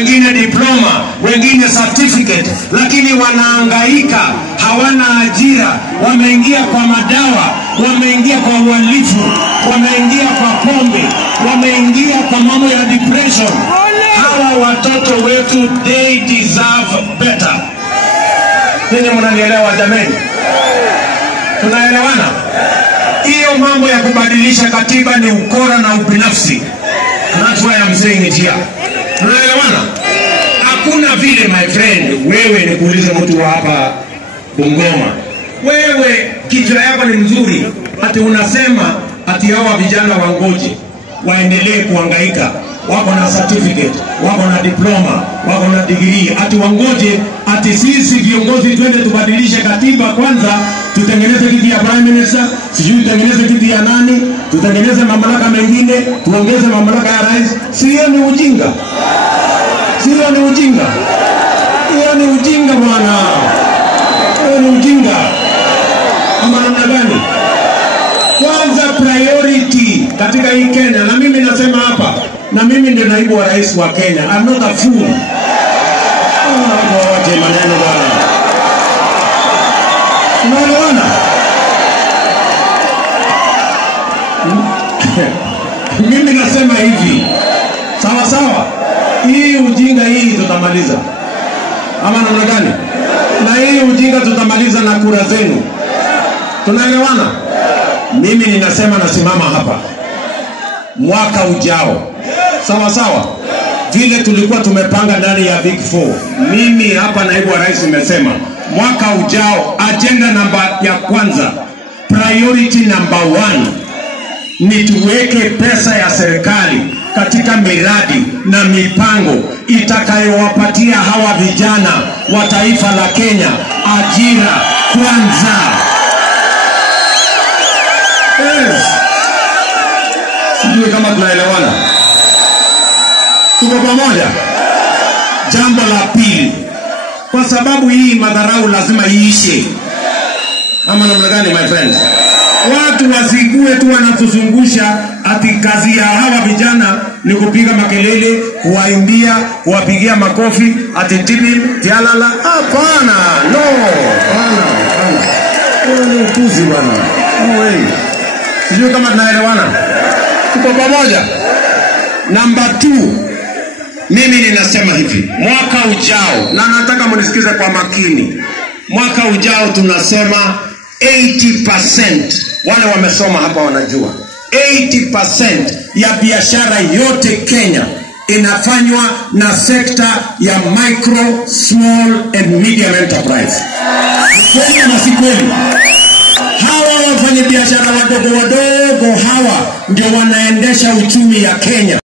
wengine diploma, wengine certificate, lakini wanahangaika, hawana ajira, wameingia kwa madawa, wameingia kwa uhalifu, wameingia kwa pombe, wameingia kwa mambo ya depression. Hawa watoto wetu, they deserve better. Ninyi mnanielewa jameni? Tunaelewana? Hiyo mambo ya kubadilisha katiba ni ukora na ubinafsi. That's why I'm saying it here. Tunaelewana? Hakuna vile my friend, wewe ni kuuliza mtu wa hapa Bungoma. Wewe kichwa yako ni mzuri, ati unasema ati hawa vijana wangoje waendelee kuhangaika, wako na certificate, wako na diploma, wako na degree, ati wangoje ati sisi viongozi twende tubadilishe katiba kwanza, tutengeneze kiti ya prime minister, sijui tutengeneze kiti ya nani, tutengeneze mamlaka mengine, tuongeze mamlaka ya rais. Sio ni ujinga? Sio ni ujinga? Hiyo ni ujinga bwana. Hiyo ni ujinga. Ama namna gani? Kwanza priority katika hii Kenya, na mimi nasema hapa, na mimi ndio naibu wa rais wa Kenya. I'm not a fool. Wote maneno bwana. Unaelewana? Mimi nasema hivi. Sawa sawa. Hii ujinga hii tutamaliza. Ama namna gani? Na hii ujinga tutamaliza na kura zenu. Tunaelewana? Mimi ninasema nasimama hapa mwaka ujao. Sawa sawa. Vile tulikuwa tumepanga ndani ya Big Four. Mimi hapa naibu wa rais nimesema mwaka ujao agenda namba ya kwanza, priority number 1 ni tuweke pesa ya serikali katika miradi na mipango itakayowapatia hawa vijana wa taifa la Kenya ajira kwanza. Yes. Sijui kama tunaelewana. Tuko pamoja? Jambo la pili, kwa sababu hii madharau lazima iishe. Ama namna gani my friends? Watu wasikue tu wanatuzungusha ati kazi ya hawa vijana ni kupiga makelele, kuwaimbia, kuwapigia makofi, ati tipi, tialala. Hapana, no. Hapana. Hiyo ni upuzi bwana. No way. Sijui kama tunaelewana. Tuko pamoja? Number 2, mimi ninasema hivi, mwaka ujao, na nataka mnisikize kwa makini, mwaka ujao tunasema 80%, wale wamesoma hapa wanajua, 80% ya biashara yote Kenya inafanywa na sekta ya micro, small and medium enterprise. Kweli na si kweli? Hawa wafanya biashara wadogo wadogo, hawa ndio wanaendesha uchumi ya Kenya.